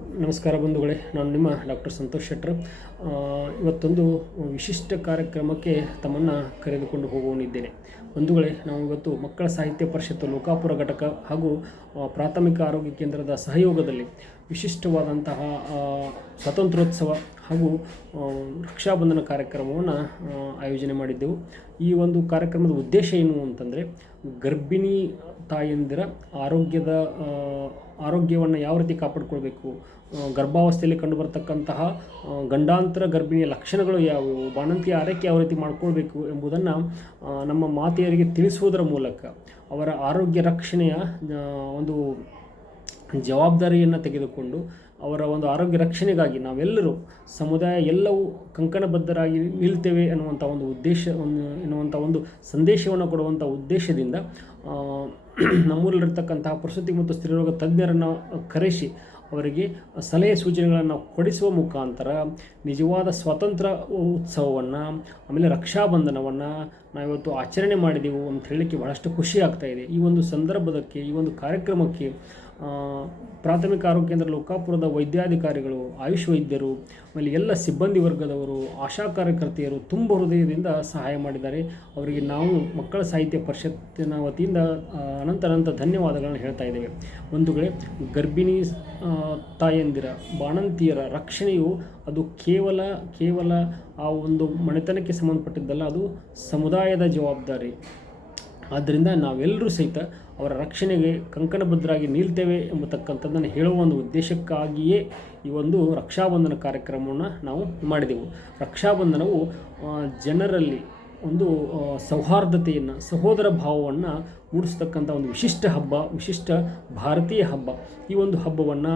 ನಮಸ್ಕಾರ ಬಂಧುಗಳೇ, ನಾನು ನಿಮ್ಮ ಡಾಕ್ಟರ್ ಸಂತೋಷ್ ಶೆಟ್ಟರ್. ಇವತ್ತೊಂದು ವಿಶಿಷ್ಟ ಕಾರ್ಯಕ್ರಮಕ್ಕೆ ತಮ್ಮನ್ನು ಕರೆದುಕೊಂಡು ಹೋಗುವನಿದ್ದೇನೆ. ಬಂಧುಗಳೇ, ನಾವು ಇವತ್ತು ಮಕ್ಕಳ ಸಾಹಿತ್ಯ ಪರಿಷತ್ತು ಲೋಕಾಪುರ ಘಟಕ ಹಾಗೂ ಪ್ರಾಥಮಿಕ ಆರೋಗ್ಯ ಕೇಂದ್ರದ ಸಹಯೋಗದಲ್ಲಿ ವಿಶಿಷ್ಟವಾದಂತಹ ಸ್ವಾತಂತ್ರ್ಯೋತ್ಸವ ಹಾಗೂ ರಕ್ಷಾಬಂಧನ ಕಾರ್ಯಕ್ರಮವನ್ನು ಆಯೋಜನೆ ಮಾಡಿದ್ದೆವು. ಈ ಒಂದು ಕಾರ್ಯಕ್ರಮದ ಉದ್ದೇಶ ಏನು ಅಂತಂದರೆ, ಗರ್ಭಿಣಿ ತಾಯಂದಿರ ಆರೋಗ್ಯವನ್ನು ಯಾವ ರೀತಿ ಕಾಪಾಡಿಕೊಳ್ಬೇಕು, ಗರ್ಭಾವಸ್ಥೆಯಲ್ಲಿ ಕಂಡುಬರ್ತಕ್ಕಂತಹ ಗಂಡಾಂತರ ಗರ್ಭಿಣಿಯ ಲಕ್ಷಣಗಳು ಯಾವುವು, ಬಾಣಂತಿಯ ಆರೈಕೆ ಯಾವ ರೀತಿ ಮಾಡ್ಕೊಳ್ಬೇಕು ಎಂಬುದನ್ನು ನಮ್ಮ ಮಾತೆಯರಿಗೆ ತಿಳಿಸುವುದರ ಮೂಲಕ ಅವರ ಆರೋಗ್ಯ ರಕ್ಷಣೆಯ ಒಂದು ಜವಾಬ್ದಾರಿಯನ್ನು ತೆಗೆದುಕೊಂಡು ಅವರ ಒಂದು ಆರೋಗ್ಯ ರಕ್ಷಣೆಗಾಗಿ ನಾವೆಲ್ಲರೂ ಸಮುದಾಯ ಎಲ್ಲವೂ ಕಂಕಣಬದ್ಧರಾಗಿ ನಿಲ್ತೇವೆ ಎನ್ನುವಂಥ ಒಂದು ಎನ್ನುವಂಥ ಒಂದು ಸಂದೇಶವನ್ನು ಕೊಡುವಂಥ ಉದ್ದೇಶದಿಂದ ನಮ್ಮೂರಲ್ಲಿರ್ತಕ್ಕಂತಹ ಪ್ರಸೂತಿ ಮತ್ತು ಸ್ತ್ರೀರೋಗ ತಜ್ಞರನ್ನು ಕರೆಸಿ ಅವರಿಗೆ ಸಲಹೆ ಸೂಚನೆಗಳನ್ನು ಕೊಡಿಸುವ ಮುಖಾಂತರ ನಿಜವಾದ ಸ್ವಾತಂತ್ರ್ಯ ಉತ್ಸವವನ್ನು, ಆಮೇಲೆ ರಕ್ಷಾಬಂಧನವನ್ನು ನಾವಿವತ್ತು ಆಚರಣೆ ಮಾಡಿದೆವು ಅಂತ ಹೇಳಲಿಕ್ಕೆ ಬಹಳಷ್ಟು ಖುಷಿ ಆಗ್ತಾಯಿದೆ. ಈ ಒಂದು ಸಂದರ್ಭದಕ್ಕೆ, ಈ ಒಂದು ಕಾರ್ಯಕ್ರಮಕ್ಕೆ ಪ್ರಾಥಮಿಕ ಆರೋಗ್ಯ ಕೇಂದ್ರ ಲೋಕಾಪುರದ ವೈದ್ಯಾಧಿಕಾರಿಗಳು, ಆಯುಷ್ ವೈದ್ಯರು, ಆಮೇಲೆ ಎಲ್ಲ ಸಿಬ್ಬಂದಿ ವರ್ಗದವರು, ಆಶಾ ಕಾರ್ಯಕರ್ತೆಯರು ತುಂಬ ಹೃದಯದಿಂದ ಸಹಾಯ ಮಾಡಿದ್ದಾರೆ. ಅವರಿಗೆ ನಾವು ಮಕ್ಕಳ ಸಾಹಿತ್ಯ ಪರಿಷತ್ತಿನ ವತಿಯಿಂದ ಅನಂತ ಧನ್ಯವಾದಗಳನ್ನು ಹೇಳ್ತಾ ಇದ್ದೇವೆ. ಬಂಧುಗಳೇ, ಗರ್ಭಿಣಿ ತಾಯಂದಿರ, ಬಾಣಂತಿಯರ ರಕ್ಷಣೆಯು ಅದು ಕೇವಲ ಆ ಒಂದು ಮನೆತನಕ್ಕೆ ಸಂಬಂಧಪಟ್ಟಿದ್ದಲ್ಲ, ಅದು ಸಮುದಾಯದ ಜವಾಬ್ದಾರಿ. ಆದ್ದರಿಂದ ನಾವೆಲ್ಲರೂ ಸಹಿತ ಅವರ ರಕ್ಷಣೆಗೆ ಕಂಕಣಬದ್ಧರಾಗಿ ನಿಲ್ತೇವೆ ಎಂಬತಕ್ಕಂಥದ್ದನ್ನು ಹೇಳುವ ಒಂದು ಉದ್ದೇಶಕ್ಕಾಗಿಯೇ ಈ ಒಂದು ರಕ್ಷಾಬಂಧನ ಕಾರ್ಯಕ್ರಮವನ್ನು ನಾವು ಮಾಡಿದೆವು. ರಕ್ಷಾಬಂಧನವು ಜನರಲ್ಲಿ ಒಂದು ಸೌಹಾರ್ದತೆಯನ್ನು, ಸಹೋದರ ಭಾವವನ್ನು ಮೂಡಿಸ್ತಕ್ಕಂಥ ಒಂದು ವಿಶಿಷ್ಟ ಹಬ್ಬ, ವಿಶಿಷ್ಟ ಭಾರತೀಯ ಹಬ್ಬ. ಈ ಒಂದು ಹಬ್ಬವನ್ನು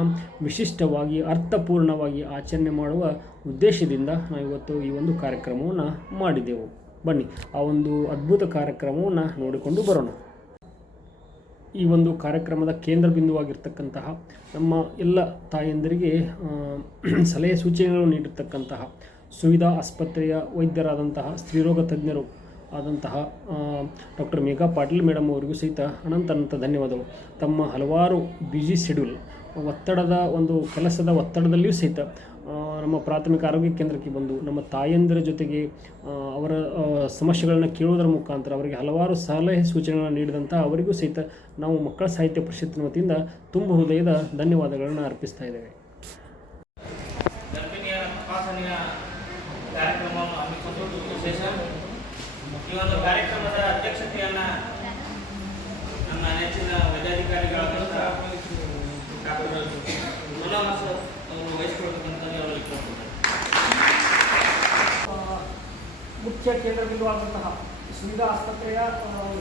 ವಿಶಿಷ್ಟವಾಗಿ ಅರ್ಥಪೂರ್ಣವಾಗಿ ಆಚರಣೆ ಮಾಡುವ ಉದ್ದೇಶದಿಂದ ನಾವಿವತ್ತು ಈ ಒಂದು ಕಾರ್ಯಕ್ರಮವನ್ನು ಮಾಡಿದೆವು. ಬನ್ನಿ ಆ ಒಂದು ಅದ್ಭುತ ಕಾರ್ಯಕ್ರಮವನ್ನು ನೋಡಿಕೊಂಡು ಬರೋಣ. ಈ ಒಂದು ಕಾರ್ಯಕ್ರಮದ ಕೇಂದ್ರ ಬಿಂದುವಾಗಿರ್ತಕ್ಕಂತಹ ನಮ್ಮ ಎಲ್ಲ ತಾಯಂದಿರಿಗೆ ಸಲಹೆ ಸೂಚನೆಗಳು ನೀಡಿರ್ತಕ್ಕಂತಹ ಸುವಿಧಾ ಆಸ್ಪತ್ರೆಯ ವೈದ್ಯರಾದಂತಹ ಸ್ತ್ರೀರೋಗ ತಜ್ಞರು ಆದಂತಹ ಡಾಕ್ಟರ್ ಮೇಘಾ ಪಾಟೀಲ್ ಮೇಡಮ್ ಅವರಿಗೂ ಸಹಿತ ಅನಂತ ಧನ್ಯವಾದಗಳು. ತಮ್ಮ ಹಲವಾರು ಬ್ಯುಸಿ ಶೆಡ್ಯೂಲ್, ಒತ್ತಡದ ಒಂದು ಕೆಲಸದ ಒತ್ತಡದಲ್ಲಿಯೂ ಸಹಿತ ನಮ್ಮ ಪ್ರಾಥಮಿಕ ಆರೋಗ್ಯ ಕೇಂದ್ರಕ್ಕೆ ಬಂದು ನಮ್ಮ ತಾಯಂದಿರ ಜೊತೆಗೆ ಅವರ ಸಮಸ್ಯೆಗಳನ್ನು ಕೇಳುವುದರ ಮುಖಾಂತರ ಅವರಿಗೆ ಹಲವಾರು ಸಲಹೆ ಸೂಚನೆಗಳನ್ನು ನೀಡಿದಂಥ ಅವರಿಗೂ ಸಹಿತ ನಾವು ಮಕ್ಕಳ ಸಾಹಿತ್ಯ ಪರಿಷತ್ತಿನ ವತಿಯಿಂದ ತುಂಬ ಹೃದಯದ ಧನ್ಯವಾದಗಳನ್ನು ಅರ್ಪಿಸ್ತಾ ಇದ್ದೇವೆ. ಈ ಒಂದು ಕಾರ್ಯಕ್ರಮದ ಅಧ್ಯಕ್ಷತೆಯನ್ನು ನಮ್ಮ ನೆಚ್ಚಿನ ವೈದ್ಯಾಧಿಕಾರಿಗಳಾದಂಥ ಡಾಕ್ಟರ್ ಮುಲಾಮಸ್ ಅವರು ವಹಿಸಿಕೊಳ್ಬೇಕಂತಂದು ಅವರಲ್ಲಿ ಕೇಳ್ತಾರೆ. ಮುಖ್ಯ ಕೇಂದ್ರ ಬಿಂದುವಾದಂತಹ ಸುವಿಧಾ ಆಸ್ಪತ್ರೆಯ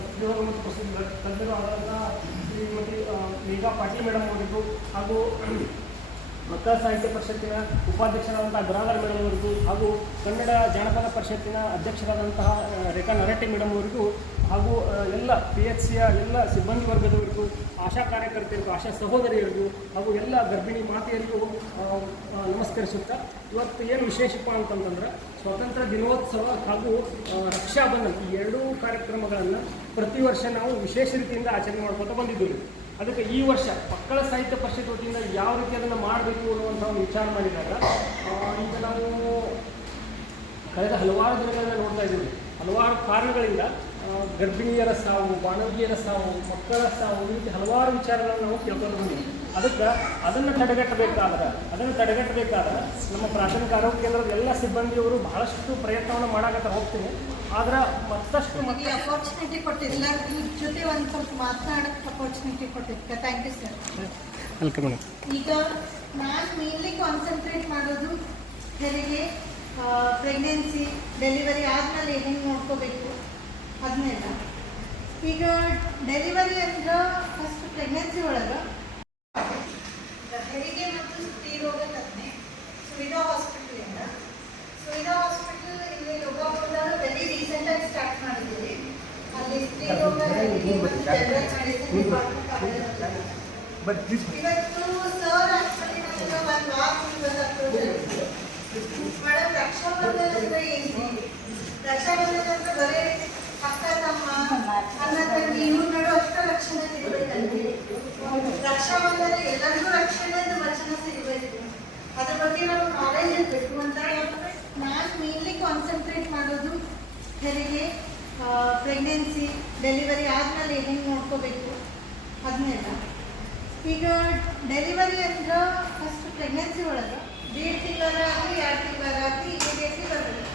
ಸ್ತ್ರೀರೋಗ ಮತ್ತು ಪ್ರಸೂತಿ ತಜ್ಞರು ಆದಂತಹ ಶ್ರೀಮತಿ ಮೇಘಾ ಪಾಟೀಲ್ ಮೇಡಮ್ ಅವರಿಗೂ ಹಾಗೂ ಮಕ್ಕಳ ಸಾಹಿತ್ಯ ಪರಿಷತ್ತಿನ ಉಪಾಧ್ಯಕ್ಷರಾದಂತಹ ಗರಾಧರ್ ಮೇಡಮ್ ಅವರಿಗೂ ಹಾಗೂ ಕನ್ನಡ ಜಾನಪದ ಪರಿಷತ್ತಿನ ಅಧ್ಯಕ್ಷರಾದಂತಹ ರೇಖಾ ನರಟ್ಟಿ ಮೇಡಮ್ ಅವರಿಗೂ ಹಾಗೂ ಎಲ್ಲ PHCಯ ಎಲ್ಲ ಸಿಬ್ಬಂದಿ ವರ್ಗದವರಿಗೂ, ಆಶಾ ಕಾರ್ಯಕರ್ತೆಯರಿಗೂ, ಆಶಾ ಸಹೋದರಿಯರಿಗೂ ಹಾಗೂ ಎಲ್ಲ ಗರ್ಭಿಣಿ ಮಾತೆಯರಿಗೂ ನಮಸ್ಕರಿಸುತ್ತಾ, ಇವತ್ತು ಏನು ವಿಶೇಷಪ್ಪ ಅಂತಂತಂದ್ರೆ ಸ್ವಾತಂತ್ರ್ಯ ದಿನೋತ್ಸವ ಹಾಗೂ ರಕ್ಷಾಬಂಧನ ಈ ಎರಡೂ ಕಾರ್ಯಕ್ರಮಗಳನ್ನು ಪ್ರತಿ ವರ್ಷ ನಾವು ವಿಶೇಷ ರೀತಿಯಿಂದ ಆಚರಣೆ ಮಾಡ್ಕೊತಾ ಬಂದಿದ್ದೀವಿ. ಅದಕ್ಕೆ ಈ ವರ್ಷ ಮಕ್ಕಳ ಸಾಹಿತ್ಯ ಪರಿಷತ್ ವತಿಯಿಂದ ಯಾವ ರೀತಿ ಅದನ್ನು ಮಾಡಬೇಕು ಅನ್ನುವಂಥ ಒಂದು ವಿಚಾರ ಮಾಡಿದಾಗ, ಈಗ ನಾವು ಕಳೆದ ಹಲವಾರು ದಿನಗಳನ್ನು ನೋಡ್ತಾ ಇದ್ದೀವಿ. ಹಲವಾರು ಕಾರಣಗಳಿಂದ ಗರ್ಭಿಣಿಯರ ಸಾವು, ಬಾಣಂತಿಯರ ಸಾವು, ಮಕ್ಕಳ ಸಾವು, ಈ ರೀತಿ ಹಲವಾರು ವಿಚಾರಗಳನ್ನು ನಾವು ಕೇಳ್ಕೊಂಡು ಬಂದಿದ್ದೀವಿ. ಅದನ್ನು ತಡೆಗಟ್ಟಬೇಕಾದ್ರೆ ನಮ್ಮ ಪ್ರಾಥಮಿಕ ಆರೋಗ್ಯ ಕೇಂದ್ರದ ಎಲ್ಲ ಸಿಬ್ಬಂದಿಯವರು ಬಹಳಷ್ಟು ಪ್ರಯತ್ನವನ್ನು ಮಾಡಾಕತ್ತಾ ಹೋಗ್ತೀನಿ. ಆದ್ರೆ ಮತ್ತಷ್ಟು ಅಪರ್ಚುನಿಟಿ ಕೊಟ್ಟಿಲ್ಲ, ಇವ್ರ ಜೊತೆ ಒಂದು ಸ್ವಲ್ಪ ಮಾತನಾಡೋಕ್ಕೆ ಅಪರ್ಚುನಿಟಿ ಕೊಟ್ಟಿದ್ದೆ. Thank you sir. Welcome madam. ಈಗ ನಾನು ಮೇನ್ಲಿ ಕಾನ್ಸಂಟ್ರೇಟ್ ಮಾಡೋದು ಹೆರಿಗೆ, ಪ್ರೆಗ್ನೆನ್ಸಿ, ಡೆಲಿವರಿ ಆದಮೇಲೆ ಏನೇನು ನೋಡ್ಕೋಬೇಕು ಅದನ್ನೆಲ್ಲ. ಈಗ ಡೆಲಿವರಿ ಅಂದ್ರೆ ಫಸ್ಟ್ ಪ್ರೆಗ್ನೆನ್ಸಿ ಒಳಗೆ ಹೆರಿಗೆ ಮತ್ತು ಸ್ತ್ರೀರೋಗ ತಜ್ಞೆ ಸುವಿಧಾ ಹಾಸ್ಪಿಟಲಿಂದ, ಸುವಿಧಾ ಹಾಸ್ಪಿಟಲ್ ಇಲ್ಲಿ ಲೋಕಾಪುರದಾಗ ವೆರಿ ರೀಸೆಂಟಾಗಿ ಸ್ಟಾರ್ಟ್ ಮಾಡಿದ್ದೀವಿ. ಅಲ್ಲಿ ಸ್ತ್ರೀರೋಗ, ಹೆರಿಗೆ ಮತ್ತು ಜನರಲ್ ಮೆಡಿಸಿನ್ ಡಿಪಾರ್ಟ್ಮೆಂಟ್ ಇವತ್ತು ಸರ್ ಆಕ್ಚುಲಿ ನಮಗೆ ಒಂದು ವಾರ ಮೇಡಮ್ ರಕ್ಷಾಬಂಧನ ಅಂದ್ರೆ ಏನು? ರಕ್ಷಾಬಂಧನ ಅಂದ್ರೆ ಬರೀ ಅಕ್ಕ ತಮ್ಮ ಅಣ್ಣ ತಂಗಿ ಇವ್ರ ನಡು ಅಷ್ಟ ರಕ್ಷಣೆ ಇರಬೇಕಂದ್ರೆ ರಕ್ಷಾಬಂಧನ ಎಲ್ಲರಿಗೂ ರಕ್ಷಣೆದು ವಚನ ಸಿಗಬೇಕು, ಅದ್ರ ಬಗ್ಗೆ ನಾವು ನಾಲೆಜ್ ಇರಬೇಕು ಅಂತ ನಾನು ಮೇನ್ಲಿ ಕಾನ್ಸಂಟ್ರೇಟ್ ಮಾಡೋದು ಹೆರಿಗೆ, ಪ್ರೆಗ್ನೆನ್ಸಿ, ಡೆಲಿವರಿ ಆದಮೇಲೆ ಹೆಂಗೆ ನೋಡ್ಕೋಬೇಕು ಅದನ್ನೆಲ್ಲ. ಈಗ ಡೆಲಿವರಿ ಅಂದ್ರೆ ಫಸ್ಟ್ ಪ್ರೆಗ್ನೆನ್ಸಿ ಒಳಗೆ 1.5 ತಿಂಗಳಾಗಲಿ 2 ತಿಂಗಳಾಗಲಿ ಇಮಿಡಿಯೇಟ್ಲಿ ಬರಬೇಕು.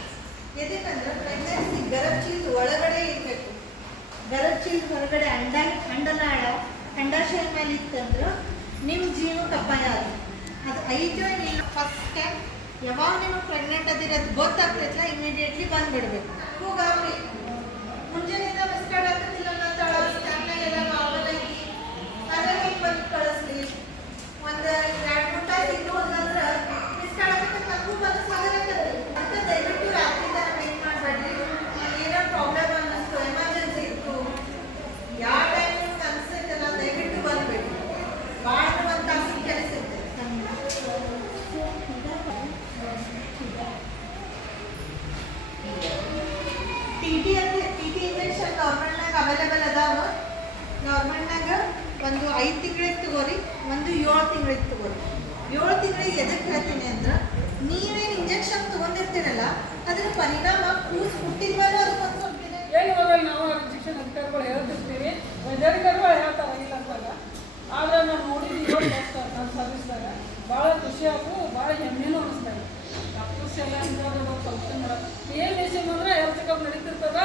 ಎದಕ್ಕಂದ್ರೆ ಪ್ರೆಗ್ನೆನ್ಸಿ ಗರ್ಭ ಚೀಲದ ಒಳಗಡೆ ಇರಬೇಕು. ಗರ್ಭ ಚೀಲದ ಹೊರಗಡೆ ಅಂಡನಾಳ ಅಂಡಾಶಯ ಮೇಲೆ ಇತ್ತಂದ್ರೆ ನಿಮ್ಮ ಜೀವಕ್ಕೆ ಅಪಾಯ ಅದು 5 ಏನಿಲ್ಲ. ಫಸ್ಟ್ ಸ್ಟೆಪ್ ಯಾವಾಗ ನೀವು ಪ್ರೆಗ್ನೆಂಟ್ ಅದಿರಿ ಅದು ಗೊತ್ತಾಗ್ತೈತಲ್ಲ ಇಮಿಡಿಯೇಟ್ಲಿ ಬಂದುಬಿಡ್ಬೇಕು. ಕೂಗಾಗಲಿ ಮುಂಜಾನೆಯಿಂದ ಮಿಸ್ಕಾರ್ಡ್ ಆಗ್ತಿಲ್ಲ ತಳ ಸ್ಕ್ಯಾನ್ಯಾಗೆಲ್ಲ ನಾರ್ಮಲ್ ಆಗಿ ಅದೇ ಹೆಂಗೆ ಬಂದು ಕಳಿಸ್ಲಿ. ಒಂದು 2-3 ತಾಸು ಇದ್ದು ಅಂತಂದ್ರೆ ಮಿಸ್ಕಾರ್ಡ್ ಆಗತ್ತೆ ಮಗು ಬಂದು ಸಾಗತ್ತೆ ಅಂತ ದಯವಿಟ್ಟು ರಾತ್ರಿ ಥರ ವೇಟ್ ಮಾಡಬೇಡ್ರಿ. ಏನೋ ಪ್ರಾಬ್ಲಮ್ ಅನ್ನಿಸ್ತು, ಎಮರ್ಜೆನ್ಸಿ ಇತ್ತು, ಯಾವ ಟೈಮ್ ನಿಮ್ಗೆ ಅನಿಸ್ತೈತಲ್ಲ ದಯವಿಟ್ಟು ಬಂದ್ಬಿಡಿ. ಭಾಳ ಒಂದು ತಾಸಿಗೆ ಕೆಲಸ ಇರ್ತೈತೆ. ಟಿ ಟಿ ಇಂಜೆಕ್ಷನ್ ಗೌರ್ಮೆಂಟ್ನಾಗ ಅವೈಲೇಬಲ್ ಅದಾವ. ಗೌರ್ಮೆಂಟ್ನಾಗ ಒಂದು 5 ತಿಂಗಳಿಗೆ ತಗೋರಿ, ಒಂದು 7 ತಿಂಗಳಿಗೆ ತಗೋರಿ. 7 ತಿಂಗಳಿಗೆ ಎದಕ್ಕೆ ಹೇಳ್ತೀನಿ ಅಂದ್ರೆ ನೀವೇನು ಇಂಜೆಕ್ಷನ್ ತೊಗೊಂಡಿರ್ತೀರಲ್ಲ ಅದ್ರ ಪರಿಣಾಮ ಕೂಸು ಹುಟ್ಟಿದ ಮೇಲೆ ಅದಕ್ಕೊಂದು ಸ್ವಲ್ಪ ದಿನ ಏನು ಹೋಗಲ್ಲ. ನಾವು ಇಂಜೆಕ್ಷನ್ ಅಧಿಕಾರಿಗಳು ಹೇಳ್ತಿರ್ತೀವಿ, ವೈದ್ಯರಿಗಾರು ಹೇಳ್ತಾರೆ ಇಲ್ಲ ಅಂತಲ್ಲ. ಆದರೆ ನಾನು ನೋಡಿದ್ದು ನನ್ನ ಸರ್ವಿಸ್ದಾಗ ಭಾಳ ಖುಷಿ ಆಗು, ಭಾಳ ಹೆಮ್ಮೆನೂ ಅನಿಸ್ತಾರೆ. ಡಾಕ್ಟರ್ಸ್ ಎಲ್ಲ ಹಿಂಗಾದ್ರು ಫಂಕ್ಷನ್ ಮಾಡೋದು ಏನು ವಿಷಯ ಅಂದರೆ ಹೆಲ್ತ್ ಚೆಕಪ್ ನಡೀತಿರ್ತದ,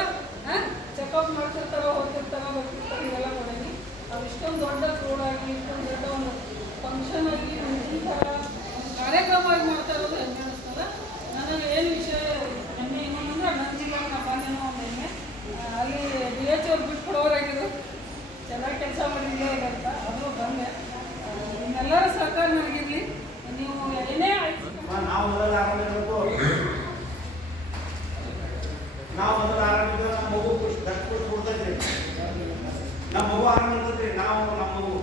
ಚೆಕಪ್ ಮಾಡ್ತಿರ್ತಾರೋ ಹೋಗ್ತಿರ್ತಾರೋ ಬರ್ತಿರ್ತಾರೆ, ಇವೆಲ್ಲ ನೋಡಿ ನಾವು ಇಷ್ಟೊಂದು ದೊಡ್ಡ ರೋಡಾಗಿ ಇಷ್ಟೊಂದು ದೊಡ್ಡ ಒಂದು ಫಂಕ್ಷನ್ ಆಗಿ ಮುಂಚಿನ ಥರ ಒಂದು ಕಾರ್ಯಕ್ರಮ ಆಗಿ ಮಾಡ್ತಾ ಇರೋದು ಹೆಮ್ಮೆ ಅನಿಸ್ತದ. ನನಗೆ ಏನು ವಿಷಯ ಹೆಮ್ಮೆ ಏನಂದ್ರೆ ನನ್ನ ಜೀವನ ನಾ ಬಂದೇನೋ ಒಂದು ಹೆಮ್ಮೆ. ಅಲ್ಲಿ DH ಅವ್ರು ಬಿಟ್ಕೊಡೋರಾಗಿದ್ರು, ಚೆನ್ನಾಗಿ ಕೆಲಸ ಮಾಡಿದ್ದೆ ಅಂತ ಅದು ಬಂದೆ. ನಿಮ್ಮೆಲ್ಲರ ಸಹಕಾರ ನನಗಿರಲಿ. ನೀವು ಏನೇ ಆಯ್ತು ನಾವು ಮೊದಲು ಆರಾಮಿರಬೇಕು. ನಾವು ಮೊದಲು ಆರಾಮಿದ್ರೆ ನಮ್ಮ ಮಗು ಖುಷಿ ಕೊಡ್ತೈತ್ರಿ. ನಮ್ಮ ಮಗು ಆರಾಮಿರ್ತೈತ್ರಿ. ನಾವು ನಮ್ಮ ಮಗು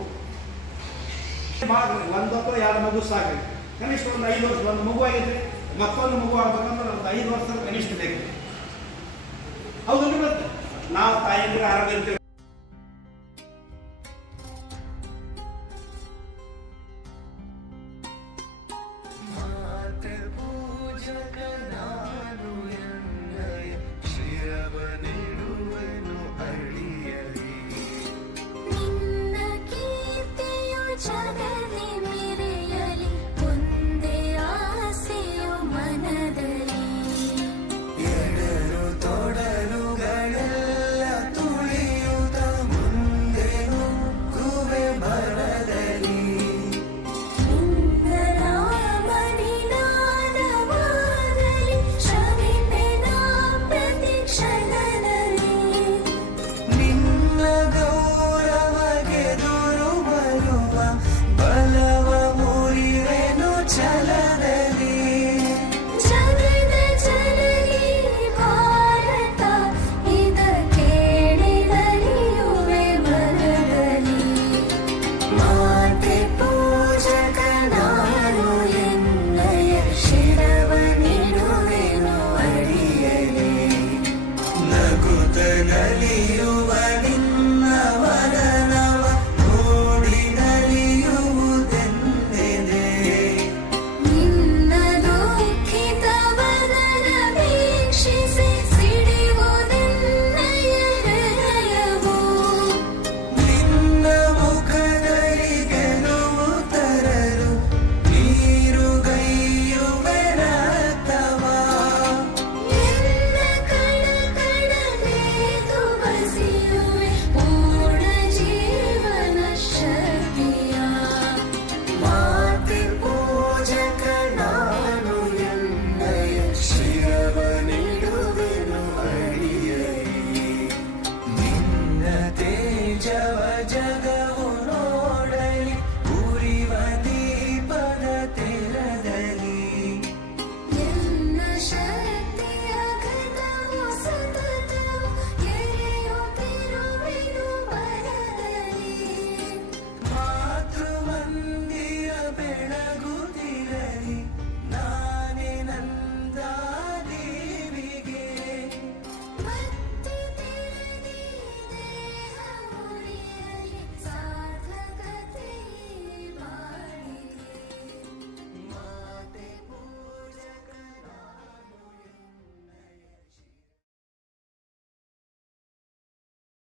ಮಾಡ್ರಿ 1 ಅಥವಾ 2 ಮಗು ಸಾಕ್ರಿ. ಕನಿಷ್ಠ ಒಂದು 5 ವರ್ಷ ಒಂದು ಮಗು ಆಗೈತ್ರಿ, ಮತ್ತೊಂದು ಮಗು ಆಗ್ಬೇಕಂದ್ರೆ ಒಂದು 5 ವರ್ಷ ಕನಿಷ್ಠ ಬೇಕು. ಹೌದು, ನಾವು ತಾಯಿದ್ರೆ ಆರಾಮಿರ್ತೀವಿ.